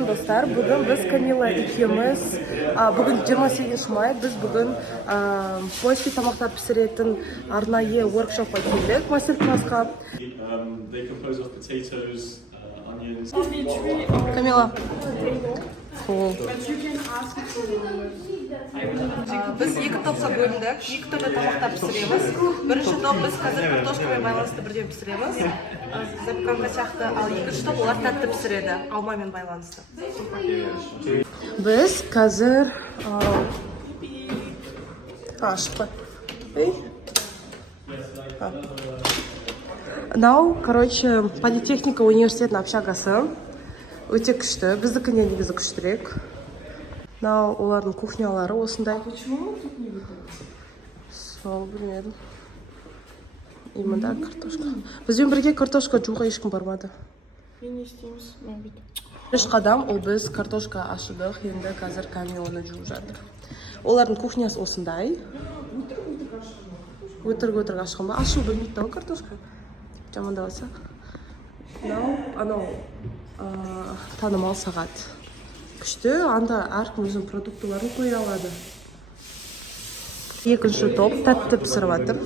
Достар, бүгін біз Камила екеуміз, бүгін 28 май, біз бүгін польский тамақтар пісіретін арнайы воркшопқа келдік, мастер-классқа. Камила. Cool. Біз екі топқа бөліндік, екі түрлі тамақтар пісіреміз. Бірінші топ біз қазір картошкамен байланысты бірден пісіреміз. Запеканка сияқты, ал екінші топ олар тәтті пісіреді, алмамен байланысты. Біз қазір ашпы. Мынау, короче, политехника университетінің общагасы. Өте күшті, біздікінен негізі күштірек. Мынау олардың кухнялары осындай. Почему тут не выходит? Сол, білмедім. И мында картошка. Бізбен бірге картошка жууға ешкім бармады. Мен не істейміз, мәбет. Үш қадам, ол біз картошка ашыдық, енді қазір Камиланы жуып жатыр. Олардың кухнясы осындай. Өтірік ашқан ба? Ашу білмейді дау картошка. Жамандаваса. Анау танымал сағат. Күшті, анда әркім өзінің продуктыларын қоя алады. Екінші топ тәтті пісіріп жатыр.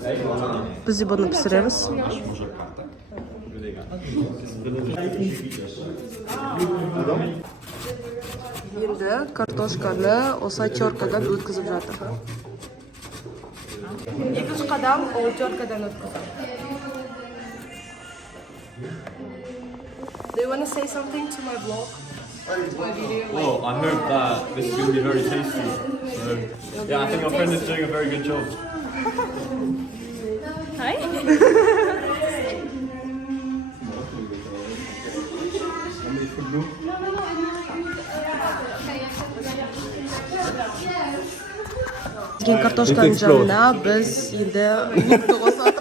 Біз де бұны пісіреміз. Енді картошканы осы теркадан өткізіп жатыр. Екінші қадам ол теркадан өткізіп. Do you want to say something to my vlog? Well, I hope that this is going to be very tasty. Yeah, I think our friend is doing a very good job. Hi. Кен картошканың жанына біз енді лукты қосып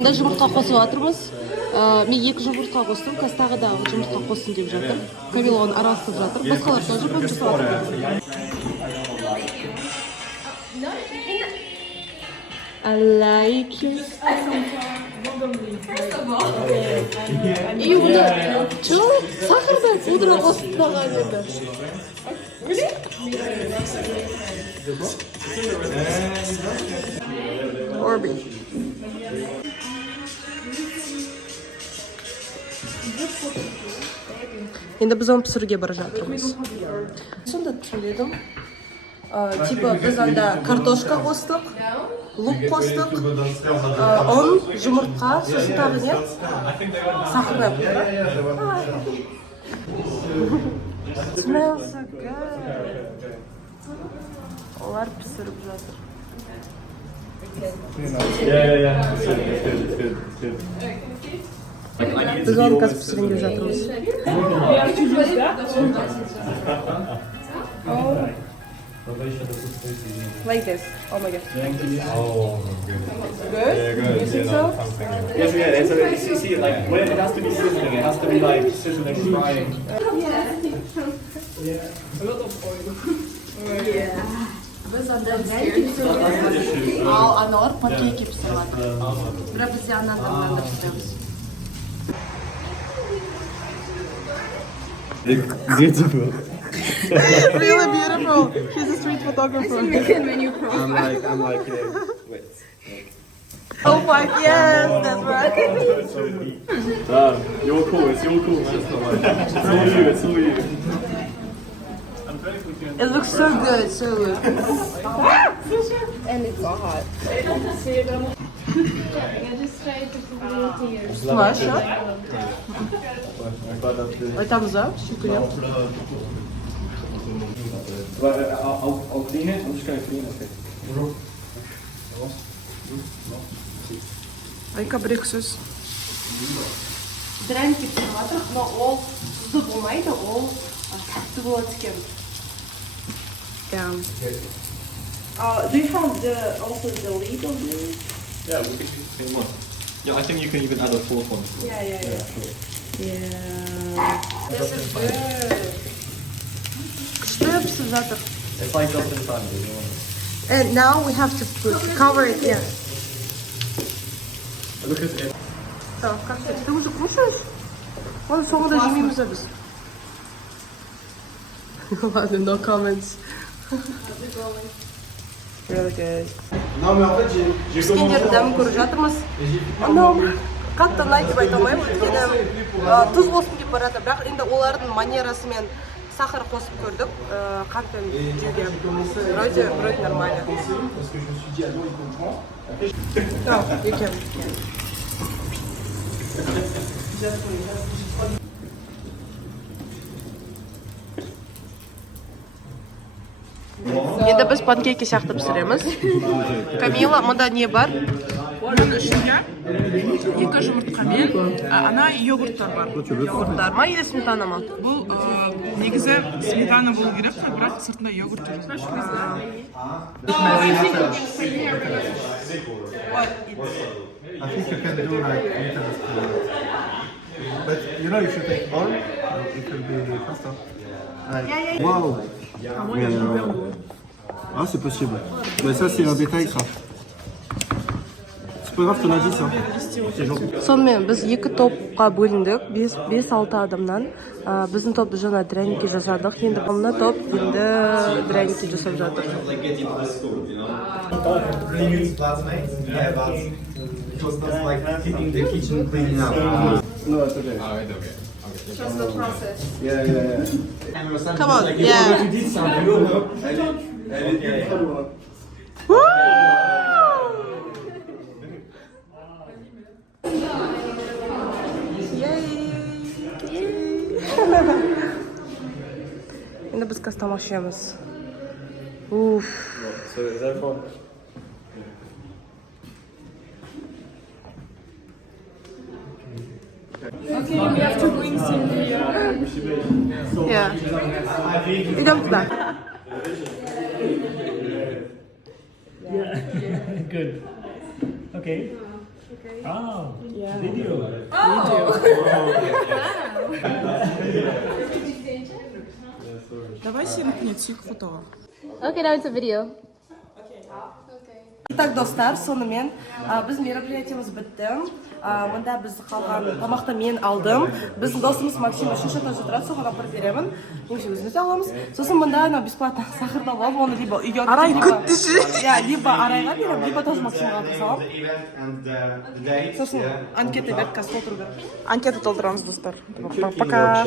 Мында жұмыртқа қосып жатырмыз. Мен екі жұмыртқа қостым, қазір да жұмыртқа қосын деп жатыр. Камила оны араластырып жатыр. Басқалар тоже көп жасап жатыр. I like you. И онда сахардан пудра қосып тағқан еді. Орби. Енді біз оны пісіруге бара жатырмыз. Сонда түсіндім. Типа біз анда картошка қостық, лук қостық, ұн, жұмыртқа, сосын тағы не? Сахар қойып. Smells so good. Олар пісіріп жатыр. Yeah. It's good. Біз оны қазір пісірген деп жатырмыз. Like this. Oh my god. Oh, good. Good? Yeah, good. You think so? Yes, yeah. So you see, like when it has to be sizzling, it has to be like sizzling, frying. A lot of oil. Біз анда зәйті пісіріп, ал аналар панкейки пісіріп жатыр. Бірақ бізде ананда пісіреміз. Beautiful. Really beautiful. He's a street photographer. I'm like, wait. Oh my yes, that's right. You're cool. It's your cool, man. It's not like it's all you. It looks so good, so good. And it's hot. Slash, Айтамыз, шүкілем. I'll clean it. I'm just going to clean it. Айка брексіз. Дәрәнке пісіріп жатыр, но ол тұзды болмайды, ол тәтті болады екен. Do you have also the lid of this? Yeah, we can use the same one. Yeah, I think you can even add a fourth one. Yeah. This is good. Күшті пісіп жатыр. It's like just in time. And now we have to cover it here. Look at it. Так, как ты уже кушаешь? Оны соңында жемейміз біз. Ладно, no comments. Really good. Non, mais en fait, j'ai Піскендердің дәмін көріп жатырмыз. Анау қатты ұнайды деп айта алмаймын, өйткені тұз болсын деп барады. Бірақ енді олардың манерасымен сахар қосып көрдік, қантпен жеуге. Вроде нормально. parce que je me suis dit, Ado, il comprend. Екен. Енді біз панкейки сияқты пісіреміз. Камила, мұнда не бар? Оның ішінде 2 жұмыртқамен ана йогурттар бар. Йогурттар ма или сметана ма? Бұл негізі сметана болу керек, бірақ сыртында йогурт жүр. I think you can do like little but you know if you take all, it will be faster. Like, wow. Mais, ah c'est possible. Mais ça c'est un détail ça. C'est pas grave, t'en as dit ça. C'est gentil. Сонымен біз 2 топқа бөліндік, 5-6 адамнан. Біздің топ жаңа дряники жасадық, енді мына топ енді дряники жасап жатыр. Yeah, but it was not like keeping the kitchen clean up. No, it's okay. Oh, it's okay. Just the process. Yeah. Come on, yeah. Tu dis, c'est un vélo, non? Elle est très loin. Енді біз кастамақ ішеміз. Уф. So is that fun? Okay, we have to bring some beer. Yeah. İdem tutar. Good. Okay. Oh, video. Давай сенікіне түсейік фотоға. Okay, now it's a video. Итак, достар, сонымен біз мероприятиеміз бітті. Мұнда біз қалған тамақты мен алдым. Біздің досымыз Максим үшінші этажда тұрады, соған апарып беремін. Немесе өзіміз аламыз. Сосын мұнда бесплатно сахардан алып, оны либо үйге Арай күттіші. Либо Арайға беремін, либо тоже Максимға саламын. Сосын анкета беріп, қазір толтыру керек. Анкета толтырамыз, достар. Пока.